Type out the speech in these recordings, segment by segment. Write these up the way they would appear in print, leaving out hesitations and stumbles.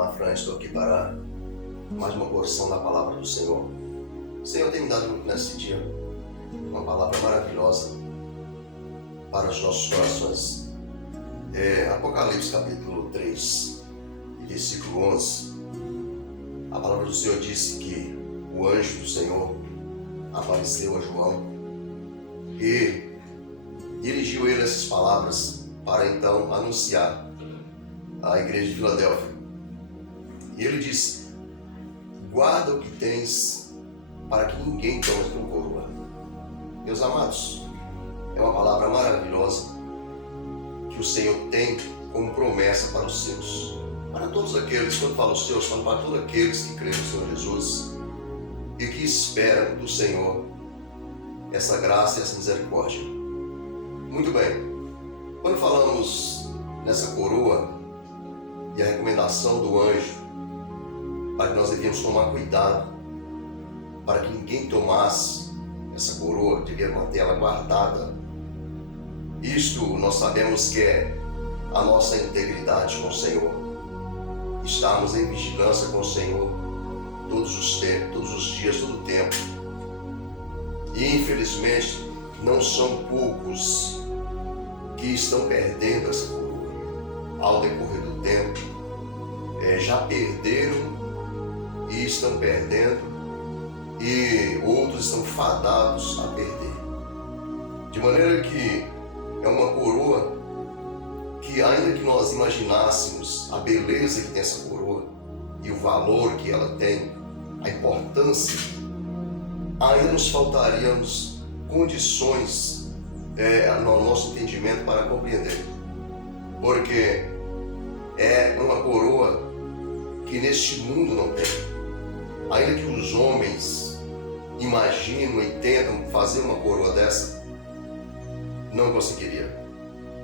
Mafran, estou aqui para mais uma porção da palavra do Senhor. O Senhor tem me dado nesse dia uma palavra maravilhosa para os nossos corações. Apocalipse capítulo 3, versículo 11. A palavra do Senhor disse que o anjo do Senhor apareceu a João e dirigiu ele essas palavras para então anunciar à igreja de Filadélfia. E ele disse: guarda o que tens, para que ninguém tome a tua coroa. Meus amados, é uma palavra maravilhosa que o Senhor tem como promessa para os seus. Para todos aqueles, quando falo os seus, falo para todos aqueles que creem no Senhor Jesus e que esperam do Senhor essa graça e essa misericórdia. Muito bem, quando falamos nessa coroa e a recomendação do anjo para que nós devíamos tomar cuidado para que ninguém tomasse essa coroa, devia manter ela guardada. Isto nós sabemos que é a nossa integridade com o Senhor. Estamos em vigilância com o Senhor todos os tempos, todos os dias, todo o tempo. E infelizmente não são poucos que estão perdendo essa coroa. Ao decorrer do tempo, já perderam e estão perdendo, e outros estão fadados a perder. De maneira que é uma coroa que, ainda que nós imaginássemos a beleza que tem essa coroa e o valor que ela tem, a importância, ainda nos faltaríamos condições no nosso entendimento para compreender. Porque é uma coroa que neste mundo não tem. Ainda que os homens imaginam e tentam fazer uma coroa dessa, não conseguiria.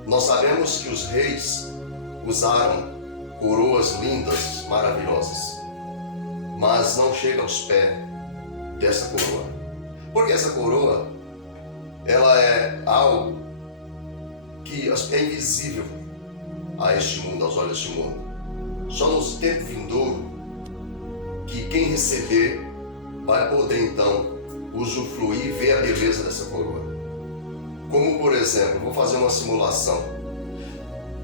Nós sabemos que os reis usaram coroas lindas, maravilhosas, mas não chega aos pés dessa coroa. Porque essa coroa, ela é algo que é invisível a este mundo, aos olhos deste mundo. Só nos tempos vindouros que quem receber vai poder então usufruir e ver a beleza dessa coroa. Como, por exemplo, vou fazer uma simulação,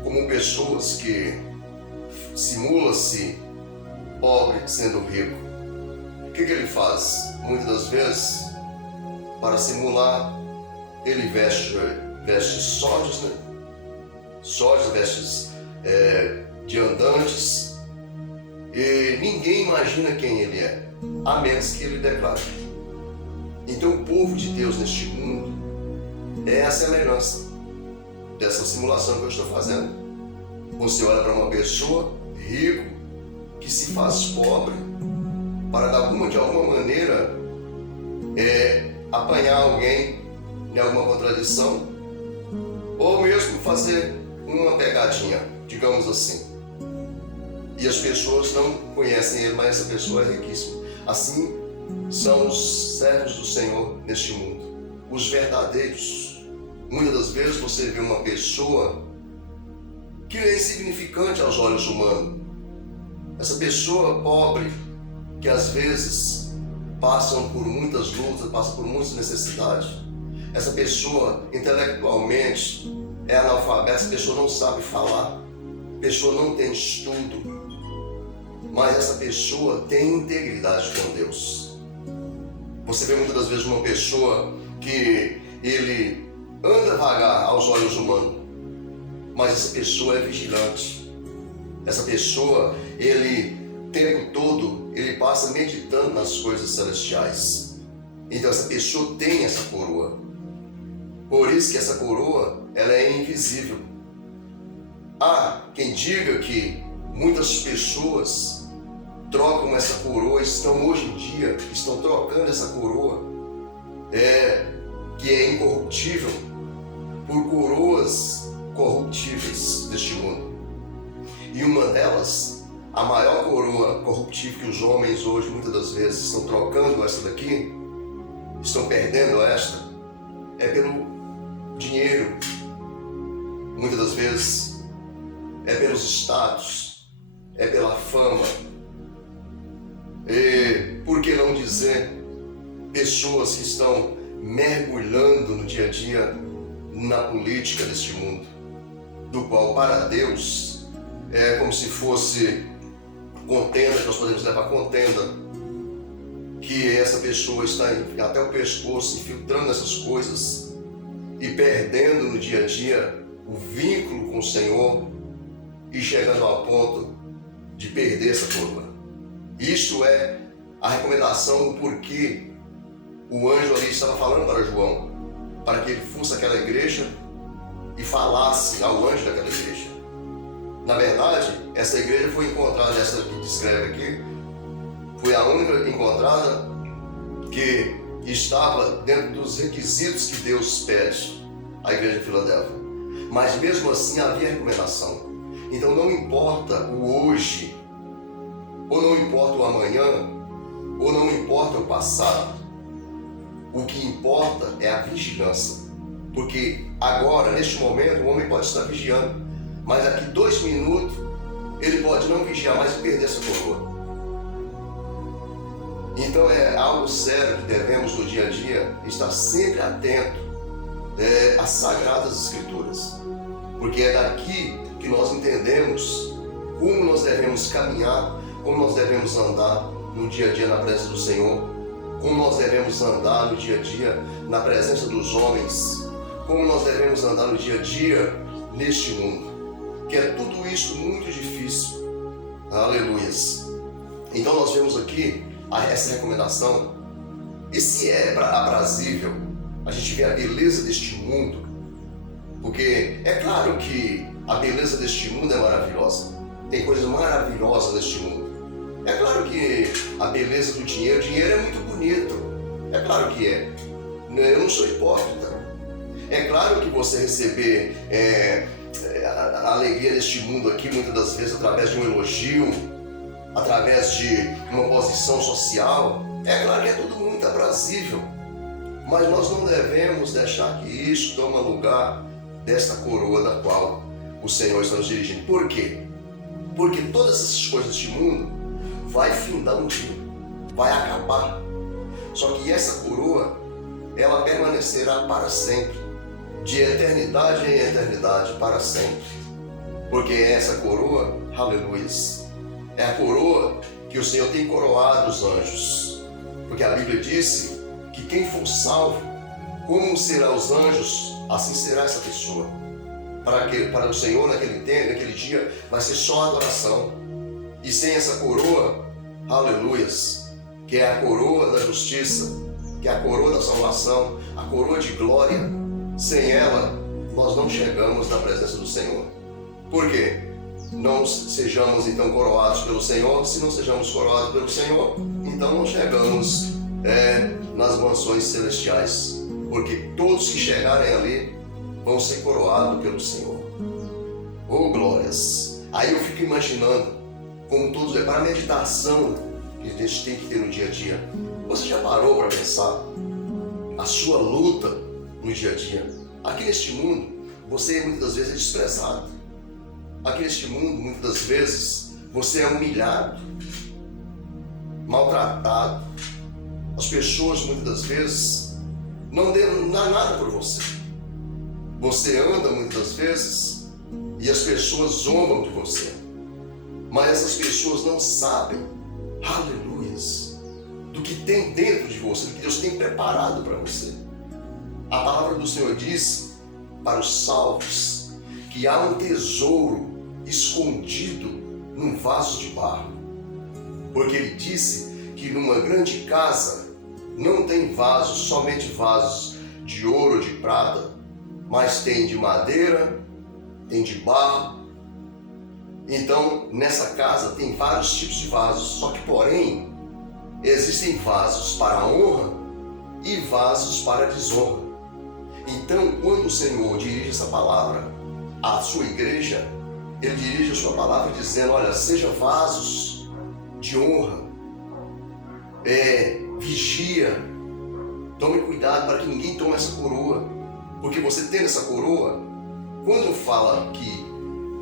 como pessoas que simula-se pobre sendo rico. O que ele faz? Muitas das vezes, para simular, ele veste sódios, vestes de andantes, e ninguém imagina quem ele é, a menos que ele declare. Então o povo de Deus neste mundo é a semelhança dessa simulação que eu estou fazendo. Você olha para uma pessoa rico que se faz pobre para de alguma maneira apanhar alguém em alguma contradição, ou mesmo fazer uma pegadinha, digamos assim. E as pessoas não conhecem ele, mas essa pessoa é riquíssima. Assim são os servos do Senhor neste mundo, os verdadeiros. Muitas das vezes você vê uma pessoa que é insignificante aos olhos humanos. Essa pessoa pobre, que às vezes passam por muitas lutas, passam por muitas necessidades. Essa pessoa intelectualmente é analfabeta, essa pessoa não sabe falar, a pessoa não tem estudo, mas essa pessoa tem integridade com Deus. Você vê muitas das vezes uma pessoa que ele anda vagar aos olhos humanos, mas essa pessoa é vigilante. Essa pessoa, ele o tempo todo, ele passa meditando nas coisas celestiais. Então essa pessoa tem essa coroa. Por isso que essa coroa, ela é invisível. Há quem diga que muitas pessoas trocam essa coroa, hoje em dia estão trocando essa coroa que é incorruptível por coroas corruptíveis deste mundo. E uma delas, a maior coroa corruptível que os homens hoje muitas das vezes estão trocando essa daqui, estão perdendo esta, é pelo dinheiro. Muitas das vezes é pelos status, é pela fama. E, por que não dizer, pessoas que estão mergulhando no dia a dia na política deste mundo, do qual para Deus é como se fosse contenda, que nós podemos levar contenda, que essa pessoa está até o pescoço infiltrando essas coisas e perdendo no dia a dia o vínculo com o Senhor e chegando ao ponto de perder essa coroa. Isto é a recomendação, o porquê o anjo ali estava falando para João, para que ele fosse àquela igreja e falasse ao anjo daquela igreja. Na verdade, essa igreja foi encontrada, essa que descreve aqui, foi a única encontrada que estava dentro dos requisitos que Deus pede à igreja de Filadélfia. Mas mesmo assim havia recomendação. Então não importa o hoje, ou não importa o amanhã, ou não importa o passado. O que importa é a vigilância. Porque agora, neste momento, o homem pode estar vigiando, mas daqui 2 minutos ele pode não vigiar mais e perder essa coroa. Então é algo sério que devemos no dia a dia estar sempre atento às Sagradas Escrituras, porque é daqui que nós entendemos como nós devemos caminhar, como nós devemos andar no dia a dia na presença do Senhor, como nós devemos andar no dia a dia na presença dos homens, como nós devemos andar no dia a dia neste mundo, que é tudo isso muito difícil. Aleluias. Então nós vemos aqui essa recomendação. E se é aprazível a gente ver a beleza deste mundo, porque é claro que a beleza deste mundo é maravilhosa, tem coisas maravilhosas neste mundo. É claro que a beleza do dinheiro, o dinheiro é muito bonito, é claro que é. Eu não sou hipócrita. É claro que você receber a alegria deste mundo aqui, muitas das vezes através de um elogio, através de uma posição social, é claro que é tudo muito aprazível, mas nós não devemos deixar que isso tome lugar desta coroa da qual o Senhor está nos dirigindo. Por quê? Porque todas essas coisas deste mundo vai findar um dia, vai acabar. Só que essa coroa, ela permanecerá para sempre, de eternidade em eternidade, para sempre. Porque essa coroa, aleluia, é a coroa que o Senhor tem coroado os anjos. Porque a Bíblia disse que quem for salvo, como serão os anjos, assim será essa pessoa. Para o Senhor naquele dia vai ser só adoração. E sem essa coroa, aleluias, que é a coroa da justiça, que é a coroa da salvação, a coroa de glória, sem ela nós não chegamos na presença do Senhor. Por quê? Não sejamos então coroados pelo Senhor. Se não sejamos coroados pelo Senhor, então não chegamos nas mansões celestiais, porque todos que chegarem ali vão ser coroados pelo Senhor. Oh glórias! Aí eu fico imaginando como todos, para a meditação que a gente tem que ter no dia a dia. Você já parou para pensar a sua luta no dia a dia? Aqui neste mundo, você muitas das vezes é desprezado. Aqui neste mundo, muitas das vezes, você é humilhado, maltratado. As pessoas, muitas das vezes, não dão nada por você. Você anda, muitas das vezes, e as pessoas zombam de você. Mas essas pessoas não sabem, aleluias, do que tem dentro de você, do que Deus tem preparado para você. A palavra do Senhor diz para os salvos que há um tesouro escondido num vaso de barro. Porque ele disse que numa grande casa não tem vasos, somente vasos de ouro ou de prata, mas tem de madeira, tem de barro. Então, nessa casa tem vários tipos de vasos, só que, porém, existem vasos para a honra e vasos para a desonra. Então, quando o Senhor dirige essa palavra à sua igreja, Ele dirige a sua palavra dizendo, olha, seja vasos de honra, vigia, tome cuidado para que ninguém tome essa coroa, porque você tendo essa coroa, quando fala que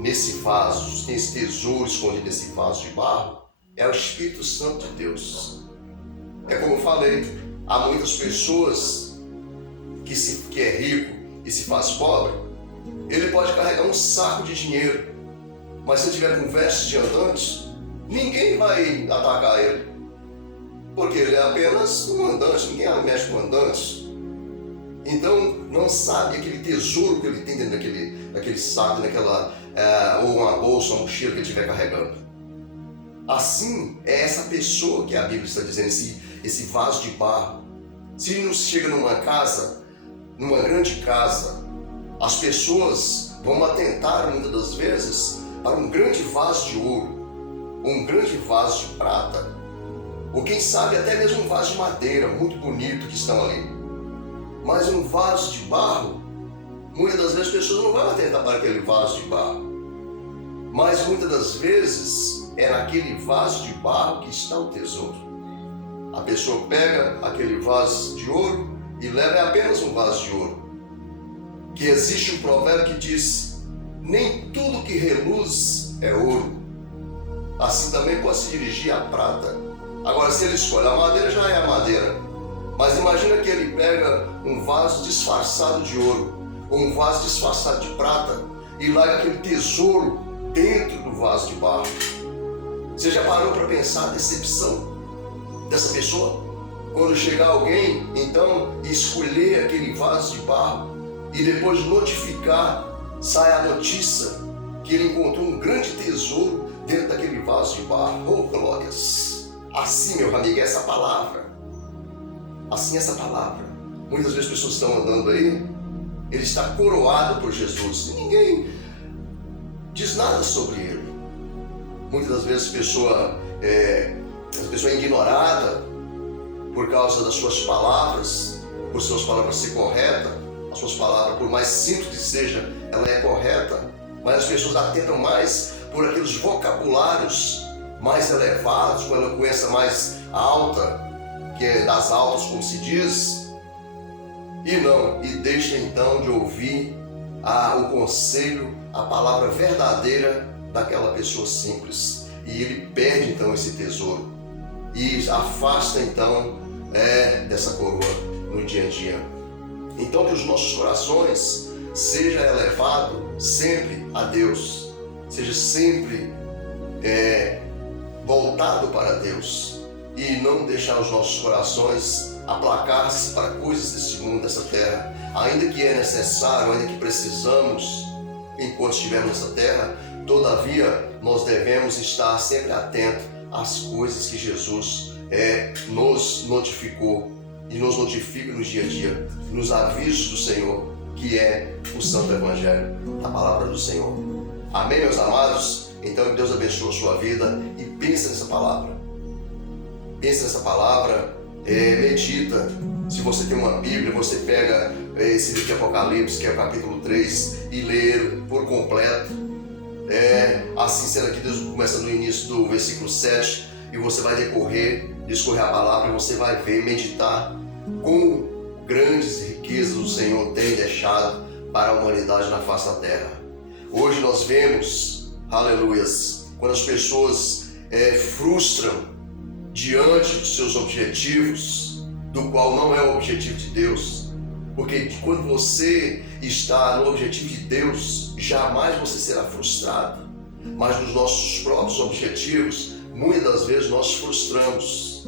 nesse vaso, tem esse tesouro escondido nesse vaso de barro, é o Espírito Santo de Deus. É como eu falei, há muitas pessoas que é rico e se faz pobre, ele pode carregar um saco de dinheiro, mas se ele tiver com vestes de andante, ninguém vai atacar ele, porque ele é apenas um andante, ninguém mexe com andante. Então não sabe aquele tesouro que ele tem dentro daquele saco, ou uma bolsa, uma mochila que ele estiver carregando. Assim é essa pessoa que a Bíblia está dizendo, esse vaso de barro. Se nos chega numa casa, numa grande casa, as pessoas vão atentar muitas das vezes para um grande vaso de ouro, um grande vaso de prata, ou quem sabe até mesmo um vaso de madeira muito bonito que estão ali. Mas um vaso de barro, muitas das vezes as pessoas não vão atentar para aquele vaso de barro, mas muitas das vezes é naquele vaso de barro que está o tesouro. A pessoa pega aquele vaso de ouro e leva apenas um vaso de ouro. Que existe um provérbio que diz: nem tudo que reluz é ouro. Assim também pode se dirigir à prata. Agora, se ele escolhe a madeira, já é a madeira. Mas imagina que ele pega um vaso disfarçado de ouro, ou um vaso disfarçado de prata, e larga aquele tesouro dentro do vaso de barro. Você já parou para pensar a decepção dessa pessoa? Quando chegar alguém, então, e escolher aquele vaso de barro, e depois notificar, sai a notícia que ele encontrou um grande tesouro dentro daquele vaso de barro. Oh, glórias! Assim, meu amigo, é essa palavra. Assim, essa palavra. Muitas vezes as pessoas estão andando aí, ele está coroado por Jesus e ninguém diz nada sobre ele. Muitas das vezes a pessoa é ignorada por causa das suas palavras, por suas palavras ser corretas. As suas palavras, por mais simples que seja, ela é correta, mas as pessoas atentam mais por aqueles vocabulários mais elevados, com a eloquência mais alta, que é das altas, como se diz, e deixa então de ouvir o conselho, a palavra verdadeira daquela pessoa simples, e ele perde então esse tesouro e afasta então dessa coroa no dia a dia. Então que os nossos corações sejam elevados sempre a Deus, seja sempre voltado para Deus, e não deixar os nossos corações aplacar-se para coisas desse mundo, dessa terra. Ainda que é necessário, ainda que precisamos, enquanto estivermos nessa terra, todavia nós devemos estar sempre atentos às coisas que Jesus nos notificou e nos notifica no dia a dia, nos avisos do Senhor, que é o Santo Evangelho, a palavra do Senhor. Amém, meus amados? Então que Deus abençoe a sua vida e pense nessa palavra. Pense nessa palavra, medita. Se você tem uma Bíblia, você pega esse livro de Apocalipse, que é o capítulo 3, e lê ele por completo. Assim sendo que Deus começa no início do versículo 7, e você vai discorrer a palavra, e você vai ver, meditar como grandes riquezas o Senhor tem deixado para a humanidade na face da terra. Hoje nós vemos, aleluias, quando as pessoas frustram diante dos seus objetivos, do qual não é o objetivo de Deus, porque quando você está no objetivo de Deus, jamais você será frustrado, mas nos nossos próprios objetivos, muitas das vezes nós frustramos,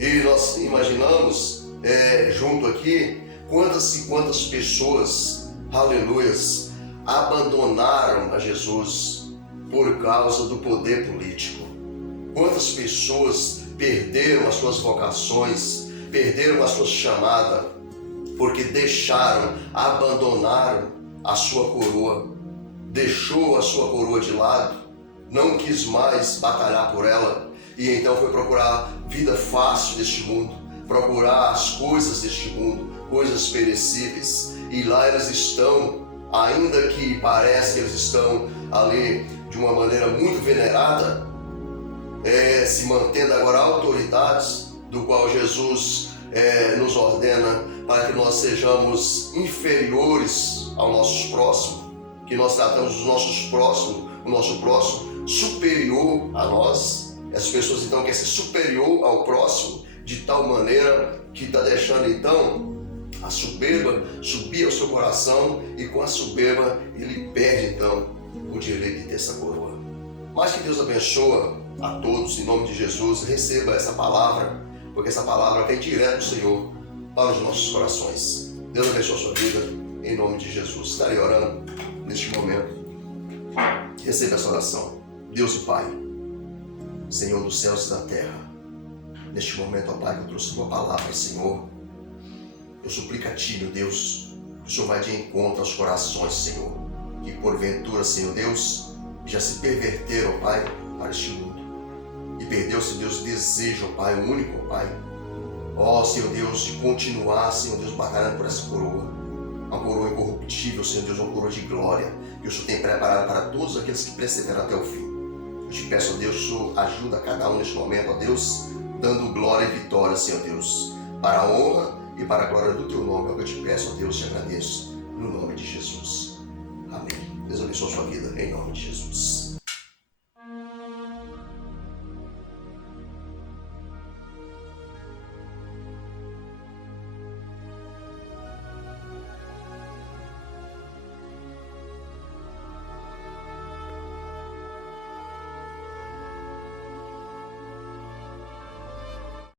e nós imaginamos junto aqui quantas e quantas pessoas, aleluias, abandonaram a Jesus por causa do poder político. Quantas pessoas perderam as suas vocações, perderam a sua chamada, porque abandonaram a sua coroa, deixou a sua coroa de lado, não quis mais batalhar por ela, e então foi procurar vida fácil deste mundo, procurar as coisas deste mundo, coisas perecíveis, e lá eles estão, ainda que pareça que eles estão ali de uma maneira muito venerada, se mantendo agora autoridades, do qual Jesus nos ordena para que nós sejamos inferiores aos nossos próximos, que nós tratamos o nosso próximo superior a nós. Essas pessoas então querem ser superior ao próximo de tal maneira que está deixando então a soberba subir ao seu coração, e com a soberba ele perde então o direito de ter essa coroa. Mas que Deus abençoe a todos em nome de Jesus. Receba essa palavra, porque essa palavra vem direto do Senhor para os nossos corações. Deus abençoe a sua vida em nome de Jesus. Estarei orando neste momento. Receba essa oração. Deus e Pai, Senhor dos céus e da terra, neste momento, ó Pai, que eu trouxe a tua palavra, Senhor, eu suplico a Ti, meu Deus, que o Senhor vai de encontro aos corações, Senhor, que porventura, Senhor Deus, já se perverteram, ó Pai, para este mundo, e perdeu, Senhor Deus, o desejo, ó Pai, o único, ó Pai, ó Senhor Deus, de continuar, Senhor Deus, batalhando por essa coroa, uma coroa incorruptível, Senhor Deus, uma coroa de glória, que o Senhor tem preparado para todos aqueles que perseveram até o fim. Eu te peço, ó Deus, que o Senhor ajuda cada um neste momento, ó Deus, dando glória e vitória, Senhor Deus, para a honra e para a glória do Teu nome. É o que eu te peço, ó Deus, te agradeço, no nome de Jesus. Amém. Deus abençoe a sua vida, em nome de Jesus.